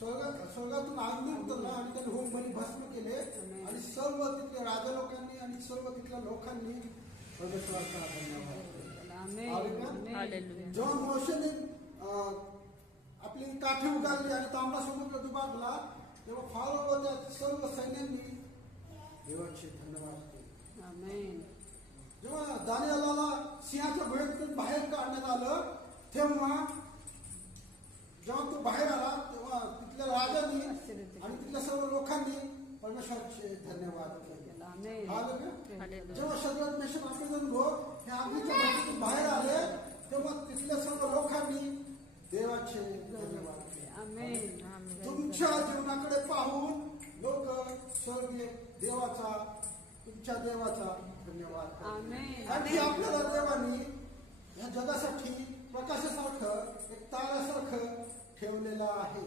स्वर्गात स्वर्गातून अग्नी उतरला आणि त्यांनी होम बली भस्म केले. आणि सर्व तिथल्या राजा लोकांनी आणि सर्व तिथल्या लोकांनी केला. जेव्हा मोशेने अं, आपली काठी उगारली आणि तांबडा समुद्र दुबारला तेव्हा फारो व त्या सर्व सैन्यांनी. देवाचे धन्यवाद. केले जेव्हा दानियाला सिंहाच्या भुवयातून बाहेर काढण्यात आलं तेव्हा जेव्हा तो बाहेर आला तेव्हा तिथल्या राजांनी आणि तिथल्या सर्व लोकांनी परमेश्वराचे धन्यवाद जेव्हा आपले गो हे भट्टीतून बाहेर आले तेव्हा तिथल्या सर्व लोकांनी देवाचे धन्यवाद केले. तुमच्या जीवनाकडे पाहून लोक स्वर्गीय देवाचा तुमच्या देवाचा धन्यवाद आणखी आपल्याला देवानी या जगासाठी प्रकाशासारखं एक ताऱ्यासारखं ठेवलेलं आहे.